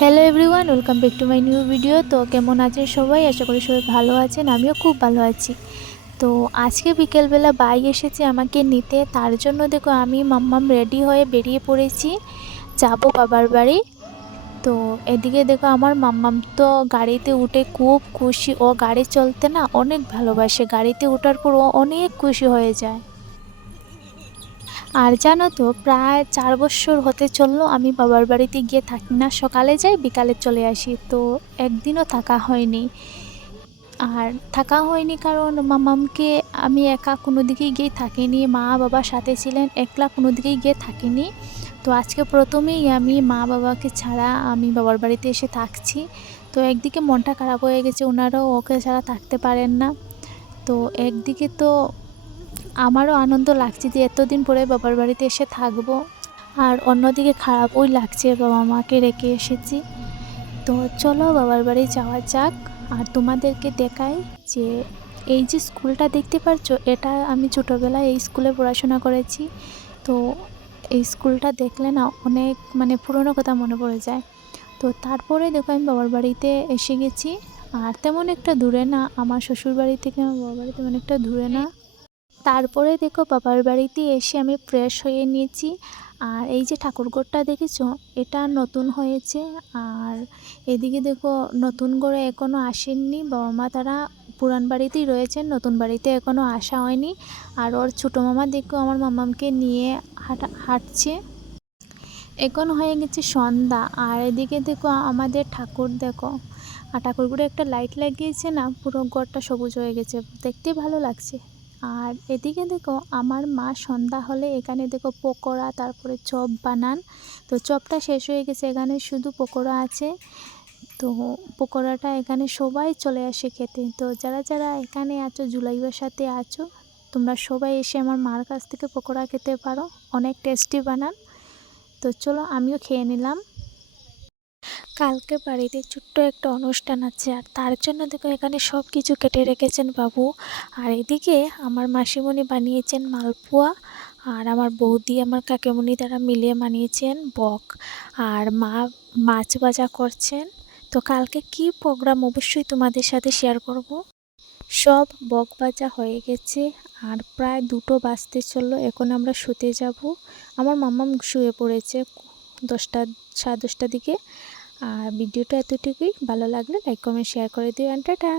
Hello everyone, welcome back to my new video. তো কেমন আছেন সবাই? আশা করি সবাই ভালো আছেন, আমিও খুব ভালো আছি। তো আজকে বিকেলবেলা ভাই এসেছে আমাকে নিতে, তার জন্য দেখো আমি মাম্মাম রেডি হয়ে বেরিয়ে পড়েছি, যাব বাবার বাড়ি। তো এদিকে দেখো আমার মাম্মাম তো গাড়িতে উঠে খুব খুশি। ও গাড়ি চলতে না অনেক ভালোবাসে, গাড়িতে ওঠার পর ও অনেক খুশি হয়ে যায়। আর জানো তো, প্রায় 4 বছর হতে চললো আমি বাবার বাড়িতে গিয়ে থাকি না, সকালে যাই বিকালে চলে আসি, তো একদিনও থাকা হয়নি। আর থাকা হয়নি কারণ মামামকে আমি একা কোনো দিকেই গিয়ে থাকিনি, মা বাবার সাথে ছিলেন, একলা কোনো দিকেই গিয়ে থাকিনি। তো আজকে প্রথমেই আমি মা বাবাকে ছাড়া আমি বাবার বাড়িতে এসে থাকছি। তো একদিকে মনটা খারাপ হয়ে গেছে, ওনারাও ওকে ছাড়া থাকতে পারেন না। তো একদিকে তো আমারও আনন্দ লাগছে যে এতদিন পরে বাবার বাড়িতে এসে থাকবো, আর অন্যদিকে খারাপই লাগছে বাবা মাকে রেখে এসেছি। তো চলো বাবার বাড়ি যাওয়া যাক। আর তোমাদেরকে দেখাই যে এই যে স্কুলটা দেখতে পাচ্ছ, এটা আমি ছোটোবেলায় এই স্কুলে পড়াশোনা করেছি। তো এই স্কুলটা দেখলে না অনেক পুরনো কথা মনে পড়ে যায়। তো তারপরে দেখো আমি বাবার বাড়িতে এসে গেছি। আর তেমন একটা দূরে না, আমার শ্বশুর বাড়ি থেকে আমার বাবার বাড়ি তেমন একটা দূরে না। তারপরে দেখো বাবার বাড়িতে এসে আমি ফ্রেশ হয়ে নিয়েছি। আর এই যে ঠাকুরঘরটা দেখেছো, এটা নতুন হয়েছে। আর এদিকে দেখো নতুন করে এখনও আসেননি বাবা মা, তারা পুরান বাড়িতেই রয়েছেন, নতুন বাড়িতে এখনও আসা হয়নি। আর ওর ছোটো মামা দেখো আমার মামামকে নিয়ে হাঁটছে। এখন হয়ে গেছে সন্ধ্যা। আর এদিকে দেখো আমাদের ঠাকুর দেখো, আর ঠাকুরগুলো একটা লাইট লাগিয়েছে না, পুরো ঘরটা সবুজ হয়ে গেছে, দেখতে ভালো লাগছে। আর এদিকে দেখো আমার মা সন্ধ্যা হলে এখানে দেখো পকোড়া তারপরে চপ বানান। তো চপটা শেষ হয়ে গেছে, এখানে শুধু পকোড়া আছে। তো পকোড়াটা এখানে সবাই চলে আসে খেতে। তো যারা যারা এখানে আছো, জুলাই বাসাতে আছো, তোমরা সবাই এসে আমার মার কাছ থেকে পকোড়া খেতে পারো, অনেক টেস্টি বানান। তো চলো আমিও খেয়ে নিলাম। কালকে বাড়িতে ছোট্ট একটা অনুষ্ঠান আছে, আর তার জন্য দেখো এখানে সব কিছু কেটে রেখেছেন বাবু। আর এদিকে আমার মাসিমণি বানিয়েছেন মালপোয়া, আর আমার বৌদি আমার কাকিমণি তারা মিলিয়ে বানিয়েছেন বক। আর মা মাছ ভাজা করছেন। তো কালকে কি প্রোগ্রাম অবশ্যই তোমাদের সাথে শেয়ার করব। সব বক ভাজা হয়ে গেছে, আর প্রায় 2টো বাজতে চললো, এখন আমরা শুতে যাব। আমার মাম্মাম শুয়ে পড়েছে 10টা, 10:30টার দিকে। আর ভিডিওটা এতটুকুই, ভালো লাগলে লাইক কমেন্ট শেয়ার করে দিও। টাটা।